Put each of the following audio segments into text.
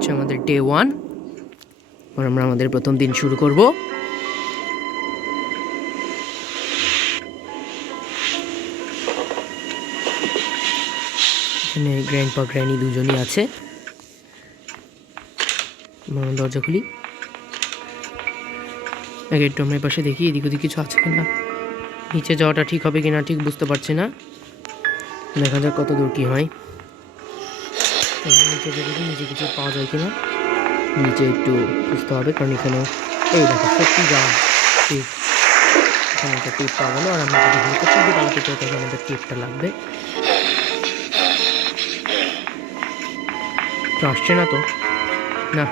হচ্ছে আমাদের ডে 1। আর আমরা আমাদের প্রথম দিন শুরু করব। এখানে গ্র্যান্ডপা গ্র্যানি দুজনই আছে। দরজা খুলি, আগে একটু আমার পাশে দেখি এদিক ওদিক কিছু আছে কিনা। নিচে যাওয়াটা ঠিক হবে কিনা ঠিক বুঝতে পারছি না, দেখা যাক কত দূর কী হয়। নিচে দেখি নিচে কিছু পাওয়া যায় কিনা। নিচে একটু খুঁজতে হবে, কারণ এখানে এই দেখো সত্যি যাওয়া টেপ, এখানে একটা টেপ পাওয়া গেলো। আর আমরা যদি হেলিকপ্টার দিয়ে পালাতে চাই তাহলে আমাদের টেপটা লাগবে। তো আসছে না, তো না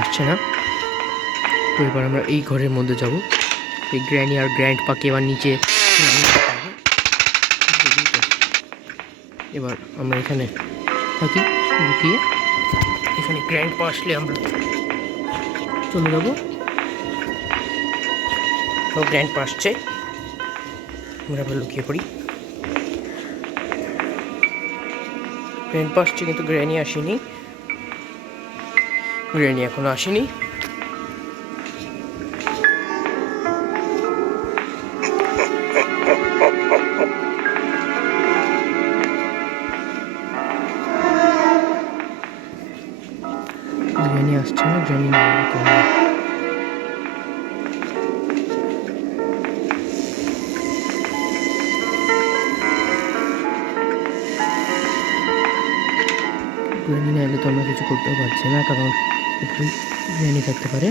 আসছে না। তো এবার আমরা এই ঘরের মধ্যে যাব। এই গ্র্যানি আর গ্র্যান্ডপাকে এবার নিচে এবার আমরা এখানে থাকি লুকিয়ে। এখানে গ্র্যান্ডপা আসলে আমরা চলে যাবো। গ্র্যান্ডপা আসছে, আমরা আবার লুকিয়ে পড়ি। গ্র্যান্ডপা আসছে কিন্তু গ্র্যানি আসেনি, গ্র্যানি এখনো আসেনি। গ্র্যানি আসছে না, গ্র্যানি গ্র্যানি না এলে তো আমরা কিছু করতেও পারছি না, কারণ গ্র্যানি থাকতে পারে।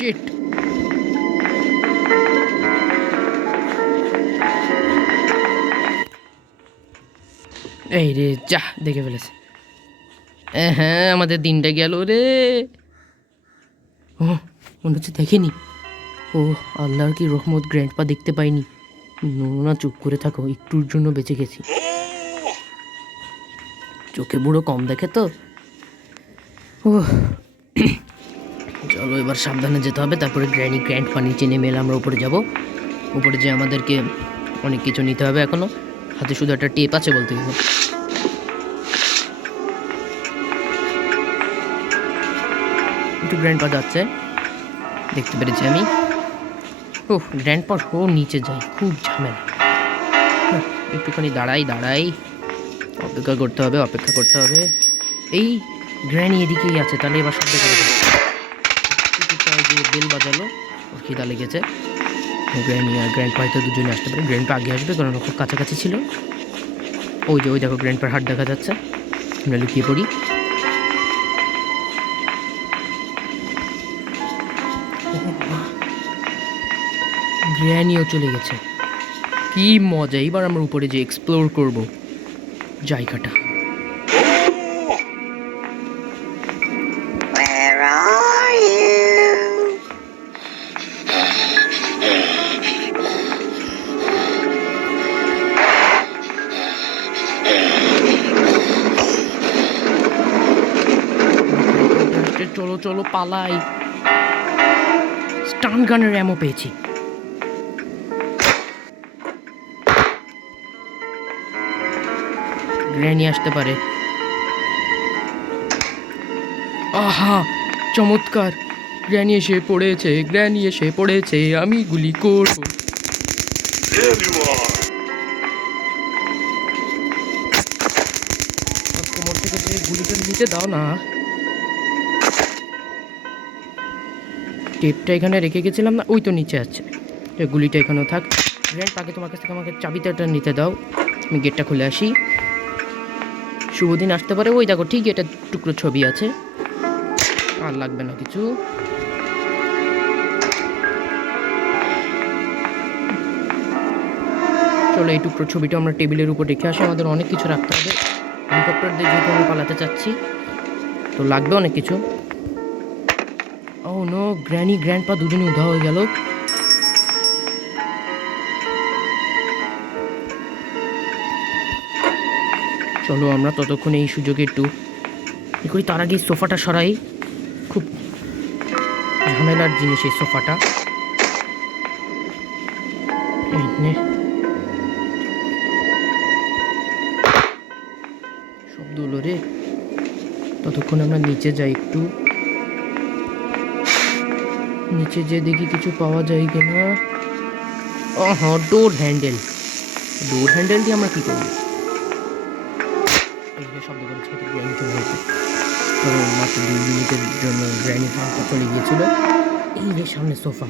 Shit. এই রে, যা দেখে ফেলেছে। হ্যাঁ, আমাদের দিনটা গেল রে। ও মনে হচ্ছে দেখেনি। ও আল্লাহর কি রহমত, গ্র্যান্ডপা দেখতে পাইনি। না চুপ করে থাকো, একটুর জন্য বেঁচে গেছি। চোখে বুড়ো কম দেখে তো। ও চলো এবার সাবধানে যেতে হবে, তারপরে গ্র্যান্ডপা নিচে নেমে এলে আমরা উপরে যাব। উপরে যে আমাদেরকে অনেক কিছু নিতে হবে এখনো। হাতে শুধু একটা টেপ আছে বলতে গেলে। একটু গ্র্যান্ডপা যাচ্ছে, দেখতে পেরেছি আমি। ও গ্র্যান্ডপা ও নিচে যায়, খুব ঝামেলা। একটুখানি দাঁড়াই, অপেক্ষা করতে হবে। এই গ্র্যানি এদিকেই আছে, তাহলে এবার শব্দ করে যে বেল বাজালো, ওর খিদা লেগেছে। গ্র্যানি আর গ্র্যান্ডপা হয়তো দুজনে আসতে পারে। গ্র্যান্ডপা আগে আসবে কারণ খুব কাছাকাছি ছিল। ওই দেখো গ্র্যান্ডপার হাত দেখা যাচ্ছে। আমরা লুকিয়ে পড়ি। গ্র্যানিও চলে গেছে, কি মজা। এবার আমরা উপরে যে এক্সপ্লোর করব জায়গাটা। চলো পালাই। স্টান গানের অ্যামো পেয়েছি। গ্র্যানি আসতে পারে। আহা চমৎকার, গ্র্যানি এসে পড়েছে, আমি গুলি করব। কোমর থেকে যে গুলিটা নিতে দাও না। টেপটা এখানে রেখে গেছিলাম না, ওই তো নিচে আছে। গুলিটা এখানেও থাক। গ্র্যান্ডপাকে তোমার কাছ থেকে আমাকে চাবিটা নিতে দাও, আমি গেটটা খুলে আসি। শুভদিন আসতে পারে। ওই দেখো ঠিক এটা টুকরো ছবি আছে। আর লাগবে না কিছু। চলো এই টুকরো ছবিটা আমরা টেবিলের উপর রেখে আসি, আমাদের অনেক কিছু রাখতে হবে। হেলিকপ্টার দিয়ে যেহেতু আমরা পালাতে চাচ্ছি তো লাগবে অনেক কিছু। ও নো, গ্র্যানি গ্র্যান্ডপা দুজনে উধাও হয়ে গেল। চলো আমরা ততক্ষণ এই সুযোগে একটু কি করি, তার আগে সোফাটা সরাই। খুব ঝামেলার জিনিস এই সোফাটা। এই নে, শব্দ হলো রে। ততক্ষণ আমরা নিচে যাই, একটু নিচে যেয়ে দেখি কিছু পাওয়া যায় কিনা। ও হ্যাঁ, ডোর হ্যান্ডেল। ডোর হ্যান্ডেল দিয়ে আমরা কি করবো? এই যে শব্দ করেছে, গ্র্যানি চলে গেছে। কারণ মাত্র 2 মিনিটের জন্য গ্র্যানি ফ্যানটা চলে গিয়েছিল। এই যে সামনে সোফা।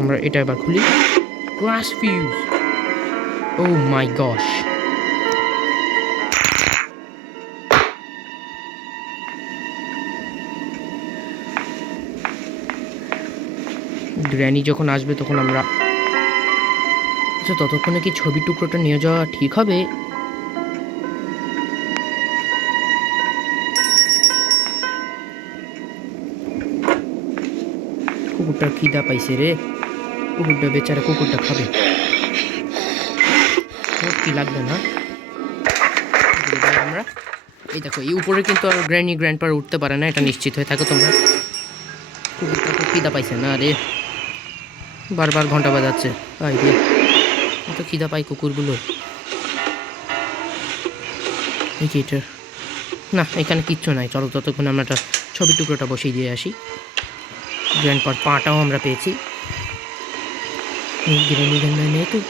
আমরা এটা এবার খুলি। Crash fuse. Oh my gosh. Granny যখন আসবে তখন আমরা, আচ্ছা ততক্ষণে কি ছবির টুকরোটা নিয়ে যাওয়া ঠিক হবে? কুকুরটার খিদা পাইছে রে। কুকুরটা বেচারা কুকুরটা খাবে। কি লাগবে না আমরা। এই দেখো এই উপরে কিন্তু আর গ্র্যানি গ্র্যান্ডপার উঠতে পারে না, এটা নিশ্চিত হয়ে থাকো তোমরা। কুকুরটা খুব খিদা পাইছে না রে, বারবার ঘন্টা বাজাচ্ছে। আই রে, এত খিদা পাই কুকুরগুলো। এই কি এটা? না, এখানে কিচ্ছু নাই। চলো ততক্ষণ আমরা একটা ছবির টুকরোটা বসিয়ে দিয়ে আসি। গ্র্যান্ডপার পাটাও আমরা পেয়েছি। গ্র্যানি গ্র্যান্ডপা নেই তো।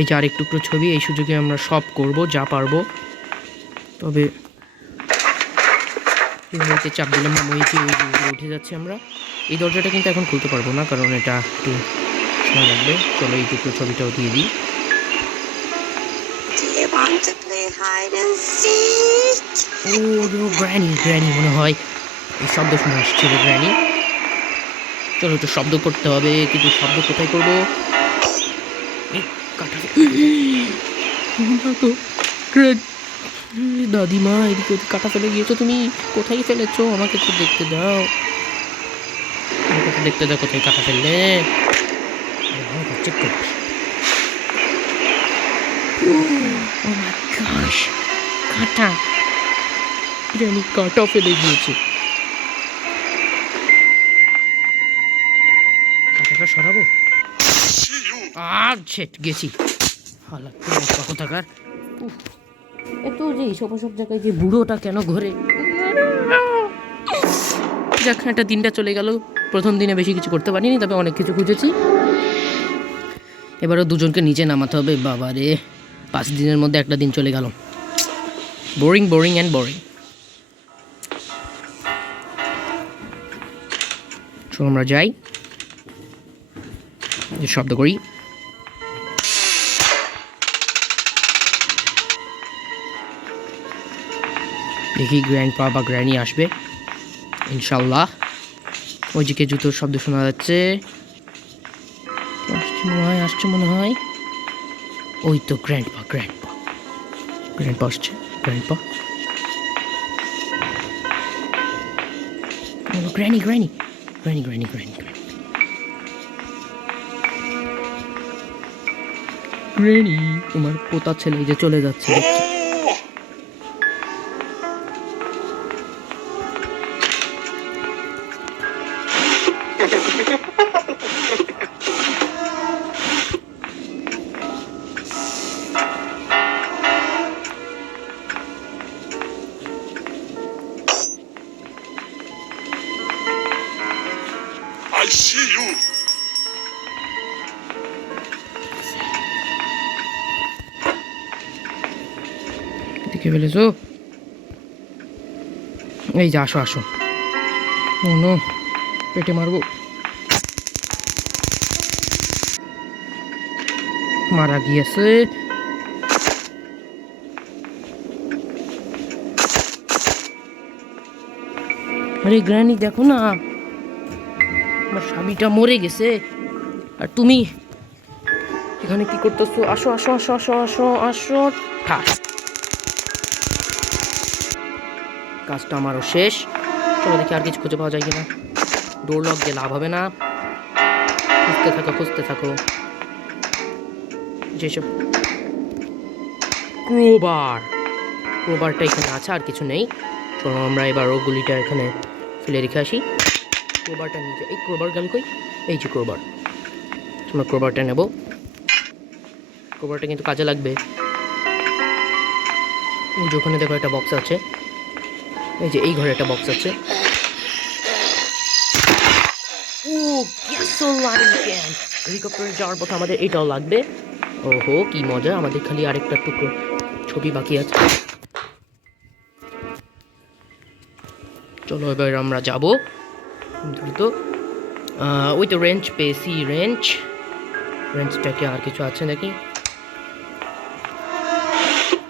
এই যে আরেক টুকরো ছবি, এই সুযোগে আমরা সব করব যা পারবো। তবে মইতে চাপ দিলাম না, মইতে উঠে যাচ্ছে। আমরা এই দরজাটা কিন্তু এখন খুলতে পারবো না, কারণ এটা একটু সময় লাগবে। চলো এই টুকরো ছবিটাও দিয়ে দিই। ও গ্র্যানি, গ্র্যানি মনে হয় এই শব্দ শুনে আসছিল গ্র্যানি। চলো একটু শব্দ করতে হবে, কিন্তু শব্দ কোথায় করবো? দাদিমা, এদিকে কাটা ফেলে গিয়েছো তুমি, কোথায় ফেলেছো? আমাকে তো দেখতে দাও, আমাকে তো দেখতে দাও কোথায় কাটা ফেললে। চেক কর। কাটা, গ্র্যানি কাটা ফেলে গিয়েছে। কাটাটা সরাবো। আর ছেট গেছি। হালাত কোথাকার। এত যে এইসব জায়গায় যে বুড়োটা কেন ঘোরে। যাক, একটা দিনটা চলে গেল। প্রথম দিনে বেশি কিছু করতে পারিনি, তবে অনেক কিছু খুঁজেছি। এবারও দুজনকে নিচে নামাতে হবে। বাবা রে, 5 দিনের মধ্যে একটা দিন চলে গেল। Boring, boring and boring. চলো আমরা যাই, শব্দ করি। দেখি গ্র্যান্ডপা বা গ্র্যানি আসবে ইনশাল্লাহ। ওই দিকে জুতোর শব্দ শোনা যাচ্ছে, আসছে মনে হয়। ওই তো গ্র্যান্ডপা, গ্র্যান্ডপা, গ্র্যান্ডপা আসছে। Grandpa, granny, granny, granny, granny, granny, granny, তোমার পোতা ছেলে যে চলে যাচ্ছে। I see you. দেখে ফেলেছো? এই যে আসো আসো। নো, পেটে মারবো। মারা গিয়েছে। আরে গ্র্যানি দেখো না, আমার স্বামীটা মরে গেছে আর তুমি এখানে কি করতেছো? আসো আসো আসো আসো আসো আসো। ঠাস, কাজটা আমারও শেষ। চলো দেখি আর কিছু খুঁজে পাওয়া যায় কিনা। ডোর লক দিয়ে লাভ হবে না, খুঁজতে থাকো খুঁজতে থাকো। যেসব ক্রোবারটা এখানে আছে, আর কিছু নেই। চলো আমরা এবার ও গুলিটা এখানে ফেলে রেখে আসি। ক্রোবারটা নিচে, এই ক্রোবার গেল কই? এই যে ক্রোবার, আমরা ক্রোবারটা নেব। ক্রোবারটা কিন্তু কাজে লাগবে। ওই যে ওখানে দেখো একটা বক্স আছে, এই যে এই ঘরে একটা বক্স আছে। ও গ্যাসোলাইন ক্যান, হেলিকপ্টারে যাওয়ার পথে আমাদের এটাও লাগবে। ওহো কি মজা, আমাদের খালি আরেকটা টুকরো ছবি বাকি আছে। চলো এবার আমরা যাব দ্রুত। ওই তো রেঞ্চ পেয়েছি, রেঞ্চটাকে আর কিছু আছে নাকি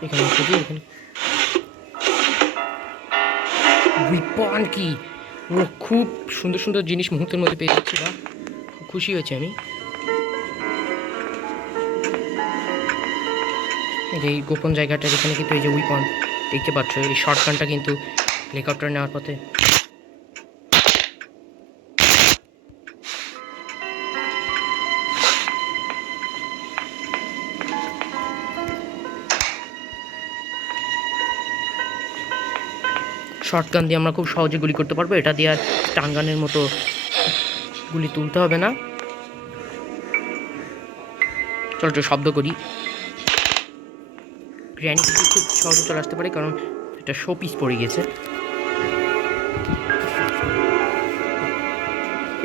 এখানে? খুঁজি এখানে। রিপন কি, ও খুব সুন্দর সুন্দর জিনিস মুহূর্তের মধ্যে পেয়ে যাচ্ছি, বা খুব খুশি হয়েছি আমি। এই গোপন জায়গাটার এখানে কিন্তু এই যে উইপন দেখতে পাচ্ছ, এই শর্টগানটা কিন্তু হেলিকপ্টার নেওয়ার পথে। শর্টগান দিয়ে আমরা খুব সহজে গুলি করতে পারবো, এটা দিয়ে আর টানগানের মতো গুলি তুলতে হবে না। চলো একটু শব্দ করি। গ্র্যানি কিন্তু খুব সহজে চলে আসতে পারে, কারণ এটা শো পিস পড়ে গেছে।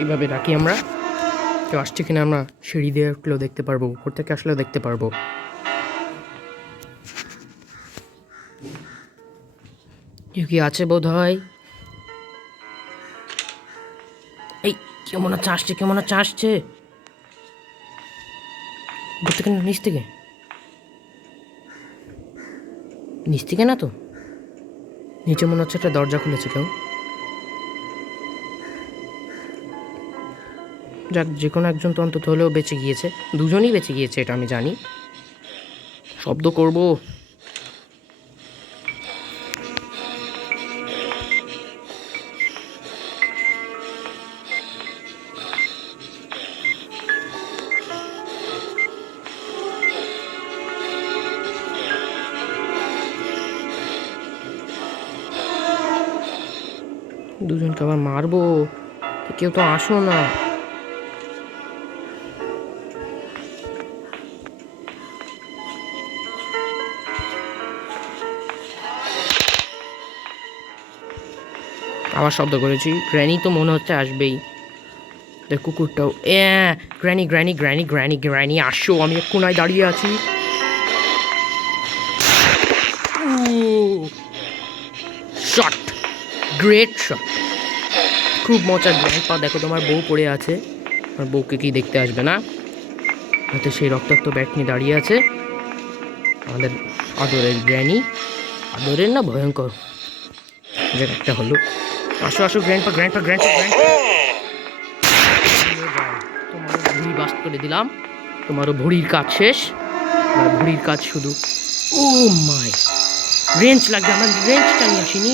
এইভাবে রাখি আমরা, কেউ আসছে কিনা আমরা সিঁড়ি দিয়ে উঠলেও দেখতে পারবো, উপর থেকে আসলেও দেখতে পারবো। কেউ কি আছে বোধ হয়। এই কেমন আছে আসছে, কেমন আছে আসছে উপর থেকে না নিচ থেকে? নিচ থেকে না তো, নিচে মনে হচ্ছে একটা দরজা খুলেছে কেউ। যাক, যে কোনো একজন তো অন্তত হলেও বেঁচে গিয়েছে, দুজনই বেঁচে গিয়েছে এটা আমি জানি। শব্দ করব। দুজনকে আবার মারবো, কেউ তো আসো না। আবার শব্দ করেছি, গ্র্যানি তো মনে হচ্ছে আসবেই। দেখ কুকুরটাও, granny granny granny granny granny আসো, আমি এক কোনায় দাঁড়িয়ে আছি। শট, গ্রেট শট, খুব মজার। গ্র্যান্ডপা দেখো তোমার বউ পড়ে আছে, আমার বউকে কি দেখতে আসবে না? হাতে সেই রক্তাক্ত ব্যাট নিয়ে দাঁড়িয়ে আছে আমাদের আদরের গ্র্যানি। আদরের না ভয়ঙ্কর যে একটা হলো। আসো আসো গ্র্যান্ডপা গ্র্যান্ডপা গ্র্যান্ডপা গ্র্যান্ডপা। তোমারও ভুঁড়ি বাস্ট করে দিলাম, তোমারও ভুঁড়ির কাজ শেষ, আমার ভুঁড়ির কাজ শুধু। ও মাই, রেঞ্জ লাগবে, আমরা রেঞ্জটা নিয়ে আসিনি।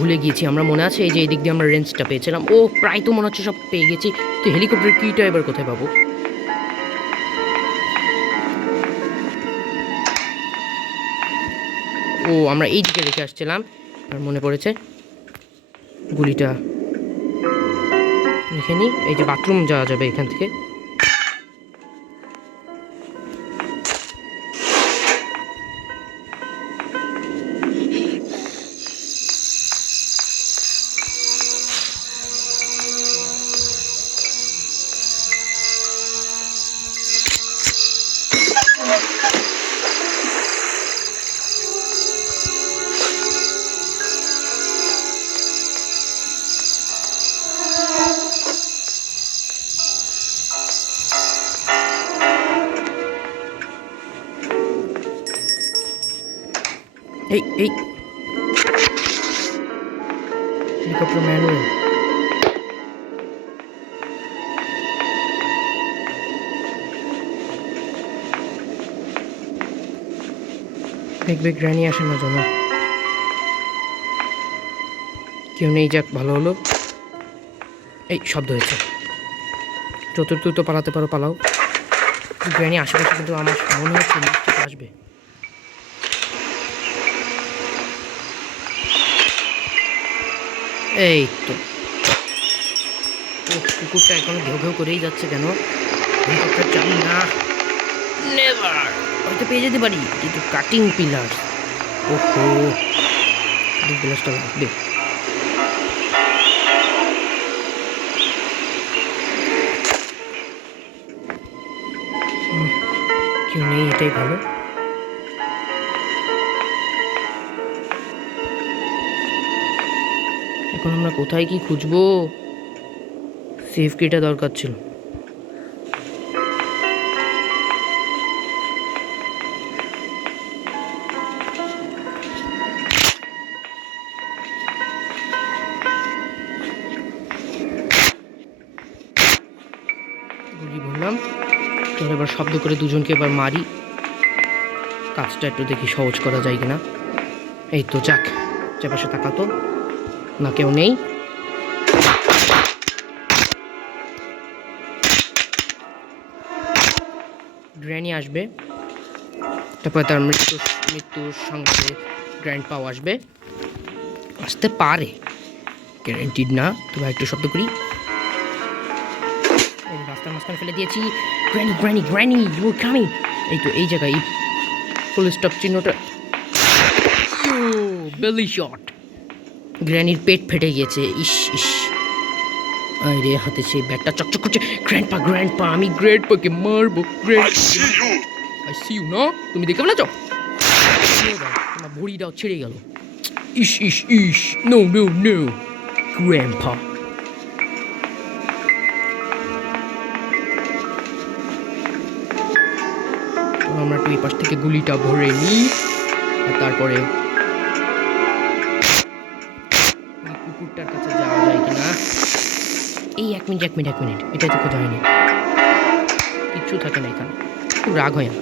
ভুলে গিয়েছি আমরা, মনে আছে এই যে এই দিক দিয়ে আমরা রেঞ্জটা পেয়েছিলাম। ও প্রায় তো মনে হচ্ছে সব পেয়ে গেছি। তো হেলিকপ্টার কিটা এবার কোথায় পাবো? ও আমরা এই দিকে রেখে আসছিলাম, আর মনে পড়েছে গুলিটা রেখে নিই। এই যে বাথরুম যাওয়া যাবে এখান থেকে। এই এই হেলিকপ্টার ম্যানুয়াল। দেখবে গ্র্যানি আসে না জন্য, কেউ নেই, যাক ভালো হলো। এই শব্দ হয়েছে, চতুর্থ পালাতে পারো, পালাও। গ্র্যানি আশেপাশে কিন্তু আমার মনে হচ্ছে নিশ্চিত আসবে। এই তো কুকুরটা এখনো ঘেউ ঘেউ করেই যাচ্ছে কেন? হেলিকপ্টার চাবি না, নেভার। হয়তো পেয়ে যেতে পারি, কিন্তু কাটিং পিলার, ওহো কাটিং পিলারটা লাগবে। কেউ নেই, এটাই ভালো। এখন আমরা কোথায় কি খুঁজবো? সেফ কিটা দরকার ছিল। গুলি বললাম, চল এবার শব্দ করে দুজনকে এবার মারি। কাজটা একটু দেখি সহজ করা যায় কিনা। এই তো যাক, চারপাশে তাকাতো না, কেউ নেই। গ্র্যানি আসবে, তারপরে তার মৃত্যুর সঙ্গে গ্র্যান্ড পাও আসবে, আসতে পারে, গ্যারেন্টিড না। তবে একটু শব্দ করি। এই রাস্তার মাঝখানে ফেলে দিয়েছি। Granny granny granny you are coming. এই তো এই জায়গায় ফুল স্টপ চিহ্নটা, বেলি শট। গ্র্যানির পেট ফেটে গিয়েছে, ইস ইস। আরে হাতে সেই ব্যাগটা চকচক করছে। গ্র্যান্ডপা আমি গ্র্যান্ডপাকে মারবো। I see you. I see you না, তুমি দেখে ফেলেছ? তোমার ভড়িটাও ছেড়ে গেল। ইস ইস ইস, নো নো নো গ্র্যান্ডপা। আমরা একটু এই পাশ থেকে গুলিটা ভরে নিই, আর তারপরে কুকুরটার কাছে যাওয়া যায় কিনা। এই এক মিনিট এটাই তো খোঁজা হয়নি, কিচ্ছু থাকে না এখানে। খুব রাগ হয় না।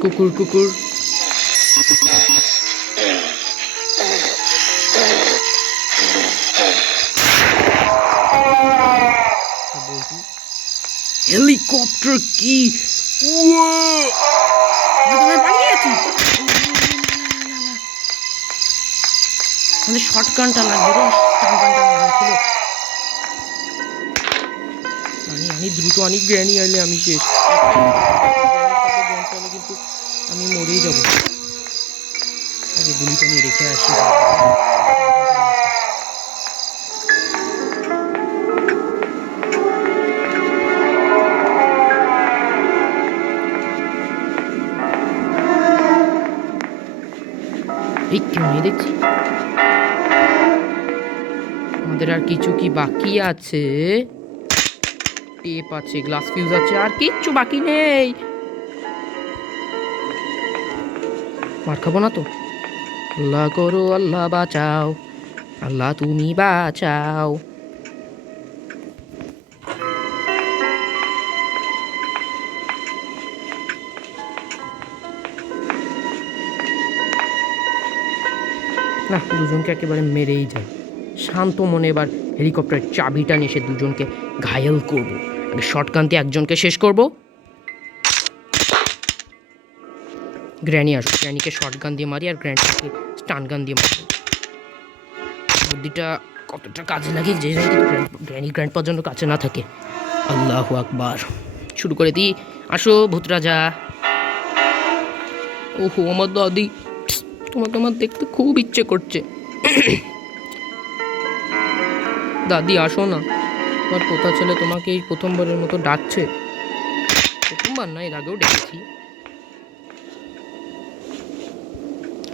কুকুর কুকুর হেলিকপ্টার কি আমাদের শর্ট গানটা লাগবে রে, স্টান গানটা লাগছিল। আমি দ্রুত আনি, গ্র্যানি আইলে আমি শেষ। কিন্তু আমি মরেই যাবো। আগে গুলিটা নিয়ে রেখে আসি। এই কেউ নেই দেখছি। আমাদের আর কিছু কি বাকি আছে? টেপ আছে, গ্লাস ফিউজ আছে, আর কিচ্ছু বাকি নেই। মার খাবো না তো? আল্লাহ করো, আল্লাহ বাঁচাও, আল্লাহ তুমি বাঁচাও। না, দুজনকে একেবারে মেরেই যায়। শান্ত মনে এবার হেলিকপ্টারের চাবিটা নিয়ে সে দুজনকে ঘায়েল করব। আগে শর্টগান দিয়ে একজনকে শেষ করব। গ্র্যানি আসবে, গ্র্যানিকে শর্টগান দিয়ে মারি, আর গ্র্যান্ডকে স্টান গান দিয়ে মারি। বুদ্ধিটা কতটা কাজে লাগে যে গ্র্যানি গ্র্যান্ডপার জন্য কাছে না থাকে। আল্লাহু আকবার, শুরু করে দিই। আসো ভূত রাজা। ওহো আমার দাদি, তোমাকে আমার দেখতে খুব ইচ্ছে করছে। দাদি আসো না, তোমার পোতা ছেলে তোমাকে এই প্রথমবারের মতো ডাকছে। প্রথমবার না, এর আগেও ডেকেছি।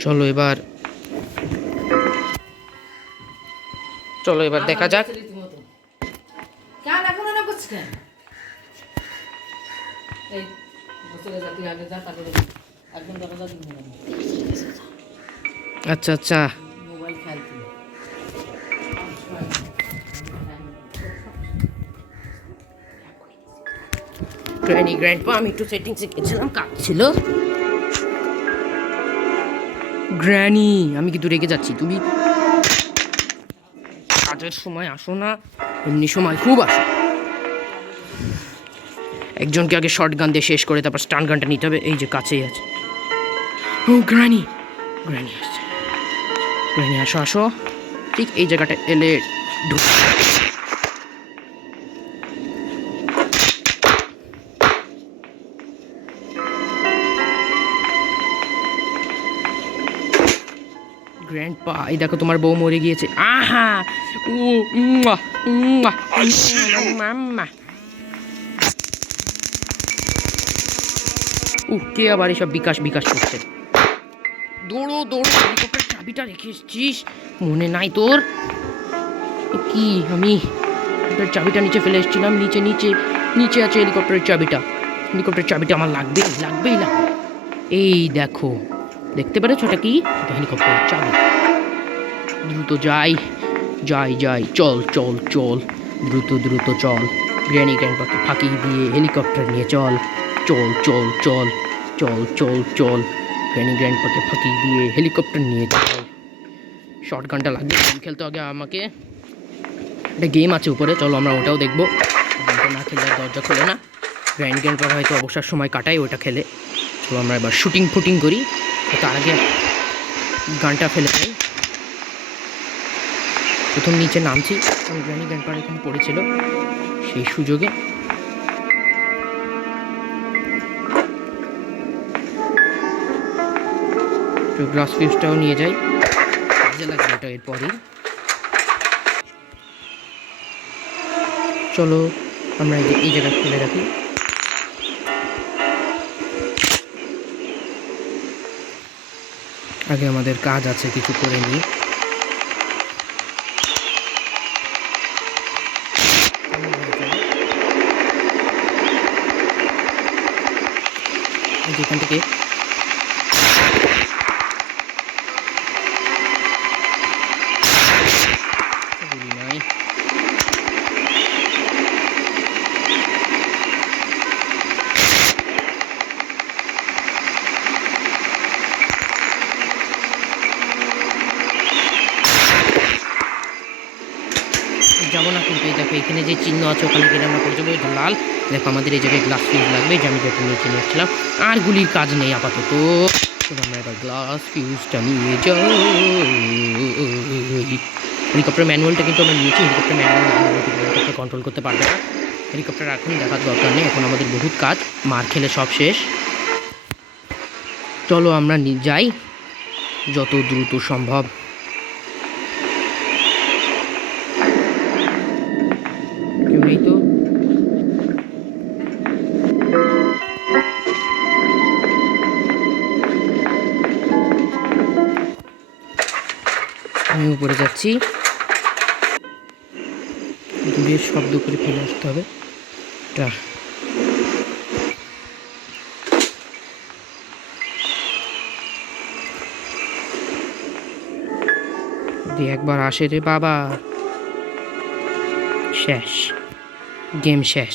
চলো এবার দেখা যাক। এই আচ্ছা আচ্ছা। মোবাইল খেলছিল। গ্র্যানি গ্র্যান্ডপা আমি একটু সেটিংসে গেছিলাম, কাজ ছিল। গ্র্যানি আমি কিন্তু রেগে যাচ্ছি, তুমি কাজের সময় আসো না, এমনি সময় খুব আসো। একজনকে আগে শর্ট গান দিয়ে শেষ করে তারপর স্টান গানটা নিতে হবে। এই যে কাছেই আছে। ও গ্র্যানি, গ্র্যানি আসছে। গ্র্যানি আসো আসো, ঠিক এই জায়গাটা এলে ঢুক। গ্র্যান্ডপা এই দেখো তোমার বউ মরে গিয়েছে। আহা ও মুয়া মুয়া I see you. মাম্মা। কে আবার এসব বিকাশ বিকাশ করছে? দৌড়ো দৌড়ো, হেলিকপ্টার চাবিটা রেখে এসছিস, মনে নাই তোর? কি আমি হেলিকপ্টারের চাবিটা নিচে ফেলে এসেছিলাম, নিচে নিচে নিচে আছে হেলিকপ্টারের চাবিটা। হেলিকপ্টারের চাবিটা আমার লাগবেই লাগবেই লাগবে। এই দেখো, দেখতে পেরেছো এটা কি? এটা হেলিকপ্টারের চাবি। দ্রুত যাই যাই যাই, চল চল চল, দ্রুত দ্রুত চল। গ্র্যানি গ্র্যান্ডপাকে ফাঁকি দিয়ে হেলিকপ্টার নিয়ে চল চল চল চল চল চল চল। গ্র্যানি গ্র্যান্ডপাকে ফাঁকি দিয়ে হেলিকপ্টার নিয়ে চল। শর্ট গানটা লাগবে, গেম খেলতে আগে আমাকে। একটা গেম আছে উপরে, চলো আমরা ওটাও দেখবো। গেমটা না খেলে আর দরজা খোলে না। গ্র্যানি গ্র্যান্ডপা হয়তো অবসর সময় কাটাই ওটা খেলে। চলো আমরা এবার শুটিং ফুটিং করি। তার আগে গানটা ফেলে যাই। প্রথম নিচে নামছি, গ্র্যানি গ্র্যান্ডপার এখানে পড়েছিল, সেই সুযোগে তো গ্লাস ফিউজটাও নিয়ে যাই, কাজে লাগবে ওটা এরপরই। চলো আমরা এই জায়গায় ফেলে রাখি। আগে আমাদের কাজ আছে, কিছু করে নিই। এখান থেকে নাই, যাবো না কিন্তু। এই দেখো এখানে যে চিহ্ন আছে ওখানে গিয়ে আমরা করে যাবো, এটা লাল। দেখো আমাদের এই জায়গায় গ্লাস ফিউজ লাগবে, যে আমি যেটা নিচে নিয়ে আসছিলাম। আর গুলির কাজ নেই আপাতত, আমরা এবার গ্লাস ফিউজটা নিয়ে যাই। হেলিকপ্টার ম্যানুয়ালটা কিন্তু আমরা নিয়েছি, হেলিকপ্টার ম্যানুয়াল হেলিকপ্টার কন্ট্রোল করতে পারবে না। হেলিকপ্টার এখন দেখার দরকার নেই, এখন আমাদের বহুত কাজ, মার খেলে সব শেষ। চলো আমরা যাই যত দ্রুত সম্ভব। কেউ নেই তো? আমি উপরে যাচ্ছি, বেশ শব্দ করে ফেলে আসতে হবে। একবার আসে রে বাবা, শেষ, গেম শেষ।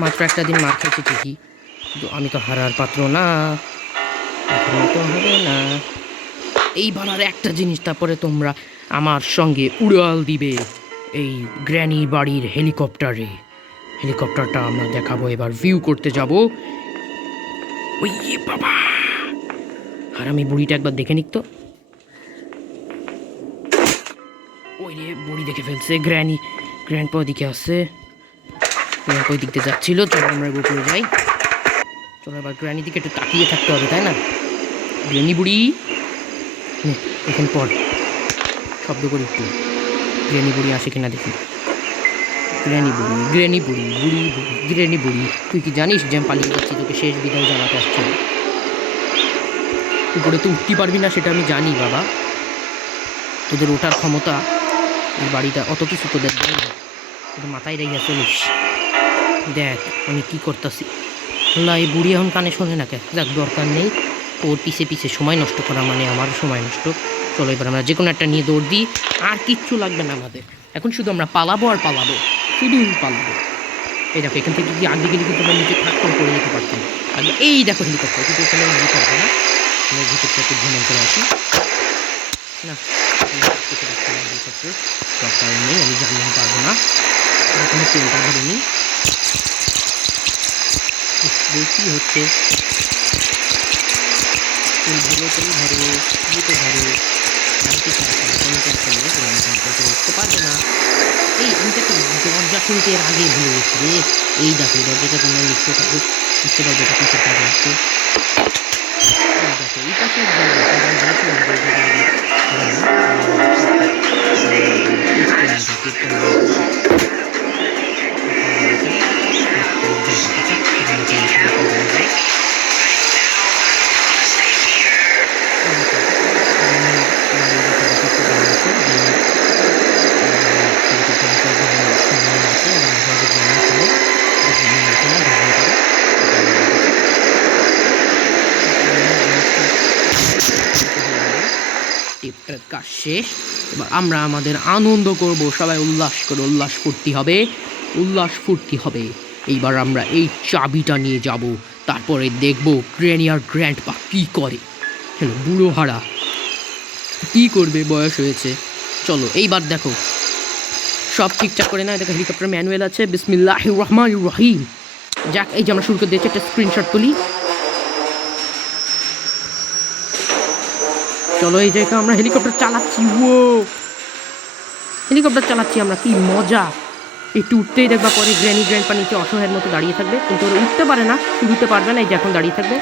মাত্র একটা দিন মার খেয়েছি ঠিকই, কিন্তু আমি তো হারার পাত্র না, তো হবে না। এইবার আর একটা জিনিস, তারপরে তোমরা আমার সঙ্গে উড়াল দিবে এই গ্র্যানি বাড়ির হেলিকপ্টারে। হেলিকপ্টারটা আমরা দেখাবো, এবার ভিউ করতে যাব। ওই বাবা, আর আমি বুড়িটা একবার দেখে নিক তো। ওই রে, বুড়ি দেখে ফেলছে। গ্র্যান্ডপা ওদিকে আসছে, গ্র্যান্ডপা ওই দিক দিয়ে যাচ্ছিল। চলো আমরা উপরে যাই। চলো এবার গ্র্যানি দিকে একটু তাকিয়ে থাকতে হবে, তাই না? গ্র্যানি বুড়ি এখন পর শব্দ করি একটু, গ্র্যানি বুড়ি আসে কিনা দেখি। গ্র্যানি বুড়ি, গ্র্যানি বুড়ি, বুড়ি বুড়ি, গ্র্যানি বুড়ি, তুই কি জানিস যে আমি পালিয়ে যাচ্ছি, তোকে শেষ বিদায় জানাতে আসছি। উপরে তো উঠতে পারবি না সেটা আমি জানি বাবা, তোদের ওঠার ক্ষমতা এই বাড়িটা অত কিছু তোদের জানি না, তোদের মাথায় রেখে চলিস। দেখ আমি কি করতেছি। এই বুড়ি এখন কানে শোনে না, কে যাক দরকার নেই, ওর পিছে পিছে সময় নষ্ট করা মানে আমারও সময় নষ্ট। চলো এবার আমরা যে কোনো একটা নিয়ে দৌড় দিই, আর কিচ্ছু লাগবে না আমাদের, এখন শুধু আমরা পালাবো আর পালাবো, শুধু পালাবো। এই দেখো এখান থেকে যদি আগে গেলে কিন্তু আমরা নিচে থাক করে পড়ে যেতে পারতাম। আগে এই দেখো হেলিকপ্টার, কিন্তু এখানে নিতে পারবো না, আমরা ভিতরটা একটু ভ্রমণ করে আসি না। হেলিকপ্টার দরকার নেই, আমি জানলাম পারবো না, এখানে তেলটা ধরে নিই। দেখি হচ্ছে তেল ধরো, তেল ধরো, ইয়েতে ধরো, উঠতে পারবে না। এই আমি তো দরজা শুনতে এর আগে ভুলে গেছি রে। এই দেখো এই দরজাটা তোমরা লিখতে পারবে, লিখতে পারবে এটা কিসের কাজ আসছে। এই দেখো এই পাশে টিপটার কাজ শেষ। এবার আমরা আমাদের আনন্দ করব, সবাই উল্লাস করে উল্লাস ফুর্তি হবে, উল্লাস ফুর্তি হবে। এইবার আমরা এই চাবিটা নিয়ে যাব, তারপরে দেখব গ্র্যানি আর গ্র্যান্ডপা কী করে। হ্যালো বুড়ো হারা কী করবে, বয়স হয়েছে। চলো এইবার দেখো সব ঠিকঠাক করে না। দেখো হেলিকপ্টার ম্যানুয়াল আছে, বিসমিল্লাহির রহমানির রহিম। যাক এই যে আমরা শুরু করে দিয়েছি, একটা স্ক্রিনশট তুলি। চলো এই জায়গায় আমরা হেলিকপ্টার চালাচ্ছি, ও হেলিকপ্টার চালাচ্ছি আমরা, কি মজা। একটু উঠতেই দেখবা পরে গ্র্যানি গ্র্যান্ডপা নিচে অসহায়ের মতো দাঁড়িয়ে থাকবে, কিন্তু ওরা উঠতে পারে না, উঠতে পারবে না, এই যে এখন দাঁড়িয়ে থাকবে।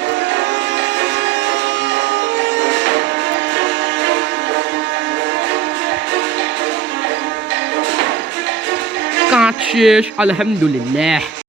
কাজ শেষ আলহামদুলিল্লাহ।